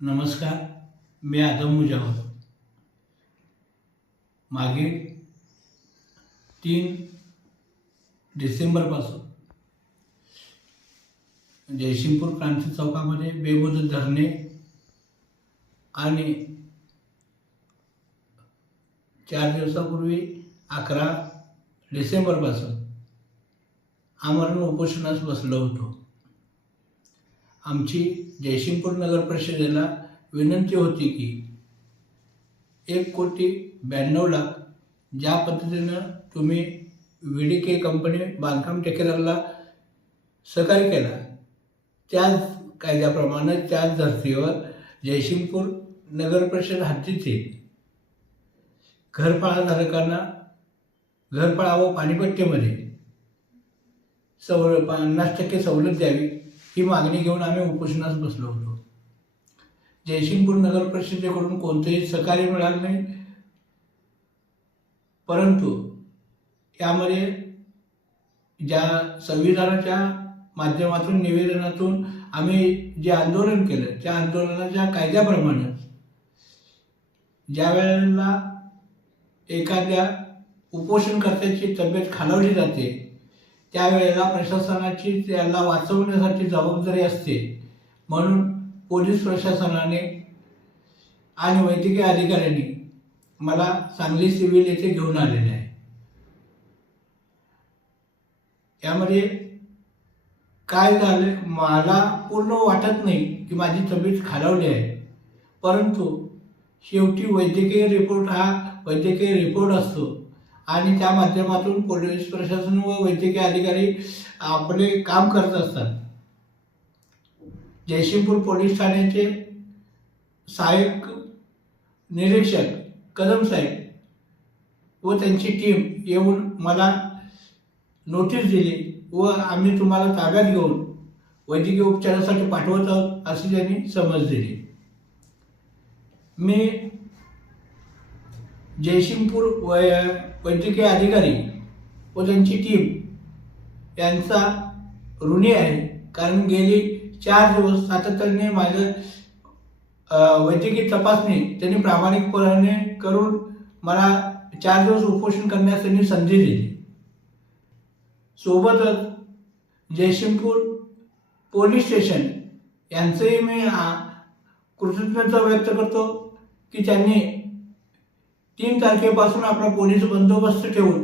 नमस्कार मी आदम मुजावर. मागील तीन डिसेंबरपासून जयसिंगपूर क्रांती चौकामध्ये बेमुदत धरणे आणि चार दिवसापूर्वी अकरा डिसेंबरपासून आमरण उपोषणास बसलो होतो. आमची जयसिंगपूर नगर परिषदेला विनंती होती की एक कोटी ब्याण्णव लाख ज्या पद्धतीनं तुम्ही व्ही डी के कंपनी बांधकाम ठेकेदाराला सहकार्य केला त्याच कायद्याप्रमाणे त्याच धर्तीवर जयसिंगपूर नगर परिषद हद्दीतील घरफाळाधारकांना घरफाळा व पाणीपट्टीमध्ये सवल पन्नास टक्के सवलत द्यावी. ही मागणी घेऊन आम्ही उपोषणास बसलो होतो. जयसिंगपूर नगर परिषदेकडून कोणतेही सहकार्य मिळालं नाही. परंतु यामध्ये ज्या संविधानाच्या माध्यमातून निवेदनातून आम्ही जे आंदोलन केलं त्या आंदोलनाच्या कायद्याप्रमाणे ज्या वेळेला एखाद्या उपोषणकर्त्याची तब्येत खालावली जाते त्यावेळेला प्रशासनाची त्याला वाचवण्यासाठी जबाबदारी असते. म्हणून पोलीस प्रशासनाने आणि वैद्यकीय अधिकाऱ्यांनी मला सांगली सिव्हिल येथे घेऊन आलेले आहे. यामध्ये काय झालं मला पूर्ण वाटत नाही की माझी तब्येत खालावली आहे. परंतु शेवटी वैद्यकीय रिपोर्ट हा वैद्यकीय रिपोर्ट असतो. आणि त्या माध्यमातून पोलीस प्रशासन व वैद्यकीय अधिकारी आपले काम करत असतात. जयसिंगपूर पोलीस ठाण्याचे सहाय्यक निरीक्षक कदम साहेब व त्यांची टीम येऊन मला नोटीस दिली व आम्ही तुम्हाला ताब्यात घेऊन वैद्यकीय उपचारासाठी पाठवत आहोत अशी त्यांनी समज दिली. मी जयसिंगपूर वै वैद्यकीय अधिकारी व त्यांची टीम यांचा ऋणी आहे. कारण गेली चार दिवस सातत्याने माझं वैद्यकीय तपासणी त्यांनी प्रामाणिकपणे करून मला चार दिवस उपोषण करण्यास त्यांनी संधी दिली. सोबतच जयसिंगपूर पोलीस स्टेशन यांचंही मी कृतज्ञता व्यक्त करतो की त्यांनी तीन तारखेपासून आपला पोलीस बंदोबस्त ठेवून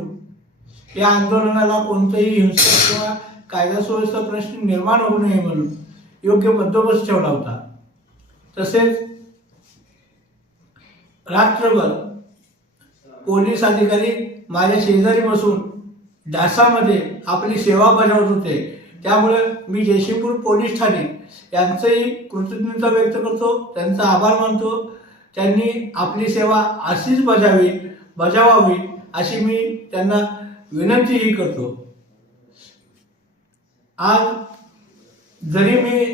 या आंदोलनाला कोणतंही हिंसक किंवा कायदा सुव्यवस्था प्रश्न निर्माण होऊ नये म्हणून योग्य बंदोबस्त ठेवला होता. तसेच रात्रभर पोलीस अधिकारी माझ्या शेजारी बसून डासामध्ये आपली सेवा बजावत होते. त्यामुळे मी जयसिंगपूर पोलीस ठाणे यांचंही कृतज्ञता व्यक्त करतो त्यांचा आभार मानतो. त्यांनी आपली सेवा अशीच बजावी बजावावी अशी मी त्यांना विनंतीही करतो. आज जरी मी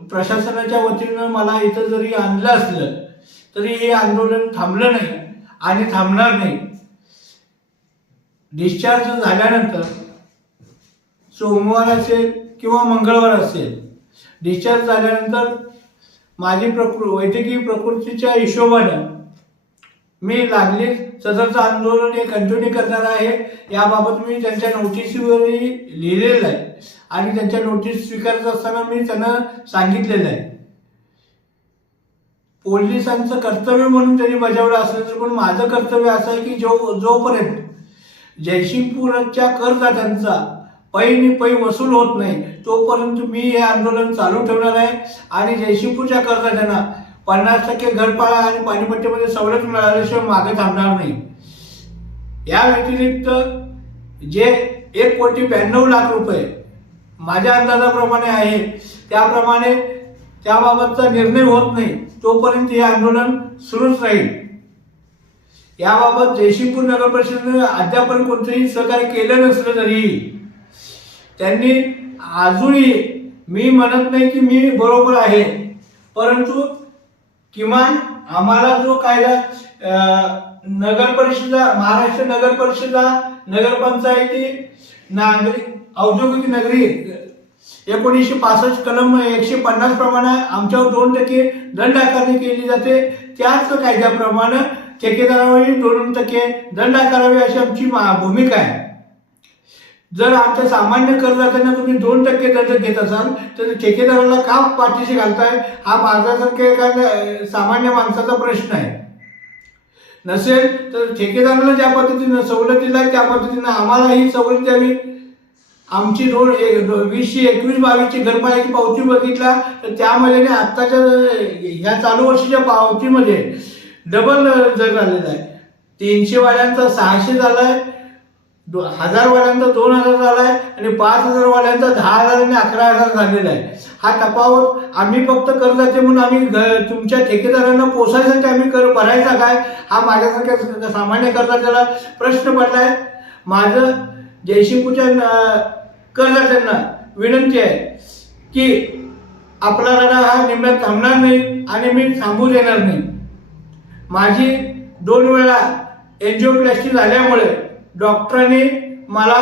प्रशासनाच्या वतीनं मला इथं जरी आणलं असलं तरी हे आंदोलन थांबलं नाही आणि थांबणार नाही. डिस्चार्ज झाल्यानंतर सोमवार असेल किंवा मंगळवार असेल डिस्चार्ज झाल्यानंतर माझी प्रकृ वैद्यकीय प्रकृतीच्या हिशोबानं मी लागले सदरचं आंदोलन हे कंटिन्यू करणार आहे. याबाबत मी त्यांच्या नोटीसवरही लिहिलेलं आहे. आणि त्यांच्या नोटीस स्वीकारत असताना मी त्यांना सांगितलेलं आहे. पोलिसांचं कर्तव्य म्हणून त्यांनी बजावलं असलं तर पण माझं कर्तव्य असं आहे की जो जोपर्यंत जयसिंगपूरच्या करदात्यांचा पैनी पै वसूल होत नाही. तोपर्यंत मी हे आंदोलन चालू ठेवणार आहे आणि जयसिंगपूरच्या कर्जदारांना पन्नास टक्के घरपाळा आणि पाणीपट्टीमध्ये सवलत मिळाल्याशिवाय मागे थांबणार नाही. या व्यतिरिक्त जे एक कोटी ब्याण्णव लाख रुपये माझ्या अंदाजाप्रमाणे आहे त्याप्रमाणे त्याबाबतचा निर्णय होत नाही तोपर्यंत हे आंदोलन सुरूच राहील. याबाबत जयसिंगपूर नगर परिषदेने अद्यापर्यंत कोणतंही सहकार्य केलं नसलं तरी त्यांनी अजूनही मी म्हणत नाही की मी बरोबर आहे परंतु किमान आम्हाला जो कायदा नगर परिषदा महाराष्ट्र नगर परिषदा नगरपंचायती नागरिक औद्योगिक नगरी एकोणीसशे पासष्ट कलम एकशे पन्नास प्रमाणे आमच्यावर दोन टक्के दंड आकारणी केली जाते. त्याच कायद्याप्रमाणे ठेकेदारावरही दोन टक्के दंड आकारावे अशी आमची भूमिका आहे. जर आमच्या सामान्य करदात्यांना तुम्ही दोन टक्के दंड घेत असाल तर ठेकेदाराला का पाठीशी घालताय? हा माझ्यासारख्या एखाद्या सामान्य माणसाचा प्रश्न आहे. नसेल तर ठेकेदाराला ज्या पद्धतीनं सवलत दिला त्या पद्धतीनं आम्हालाही सवलत द्यावी. आमची रोड वीसशे एकवीस बावीसची घरमालाची पावती बघितला तर त्यामध्ये आत्ताच्या ह्या चालू वर्षीच्या पावतीमध्ये डबल जर झालेला आहे. तीनशे वाल्यांचा सहाशे झाला आहे दो हजार वाल्यांचा दोन हजार झालाय आणि पाच हजार वाल्यांचा दहा हजार आणि अकरा हजार झालेला आहे. हा तफावत आम्ही फक्त कर्जाचे म्हणून आम्ही घ- तुमच्या ठेकेदारांना पोसायसाठी आम्ही कर भरायचा काय? हा माझ्यासारख्या सामान्य कर्जाच्याला प्रश्न पडलाय. माझं जयशिंपूच्या कर्जाच्यांना विनंती आहे की आपला लढा हा निम्म्यात थांबणार नाही आणि मी थांबू देणार नाही. माझी दोन वेळा एन्जिओप्लास्टी झाल्यामुळे डॉक्टरांनी मला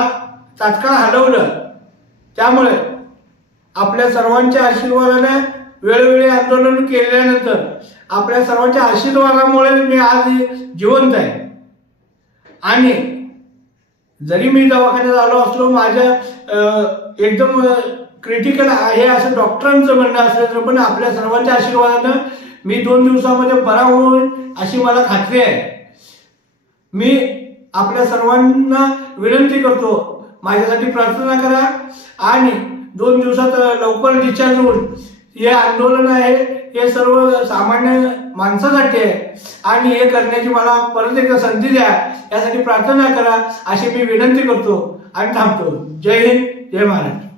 तात्काळ हलवलं. त्यामुळे आपल्या सर्वांच्या आशीर्वादाने वेळोवेळी आंदोलन केल्यानंतर आपल्या सर्वांच्या आशीर्वादामुळे मी आज जिवंत आहे. आणि जरी मी दवाखान्यात आलो असलो माझ्या एकदम क्रिटिकल आहे असं डॉक्टरांचं म्हणणं असलं तर पण आपल्या सर्वांच्या आशीर्वादानं मी दोन दिवसामध्ये बरा होईल अशी मला खात्री आहे. मी आपल्या सर्वांना विनंती करतो माझ्यासाठी प्रार्थना करा आणि दोन दिवसात लवकर डिस्चार्ज होऊन हे आंदोलन आहे हे सर्व सामान्य माणसासाठी आहे. आणि हे करण्याची मला परत एकदा संधी द्या यासाठी प्रार्थना करा अशी मी विनंती करतो आणि थांबतो. जय हिंद जय महाराष्ट्र.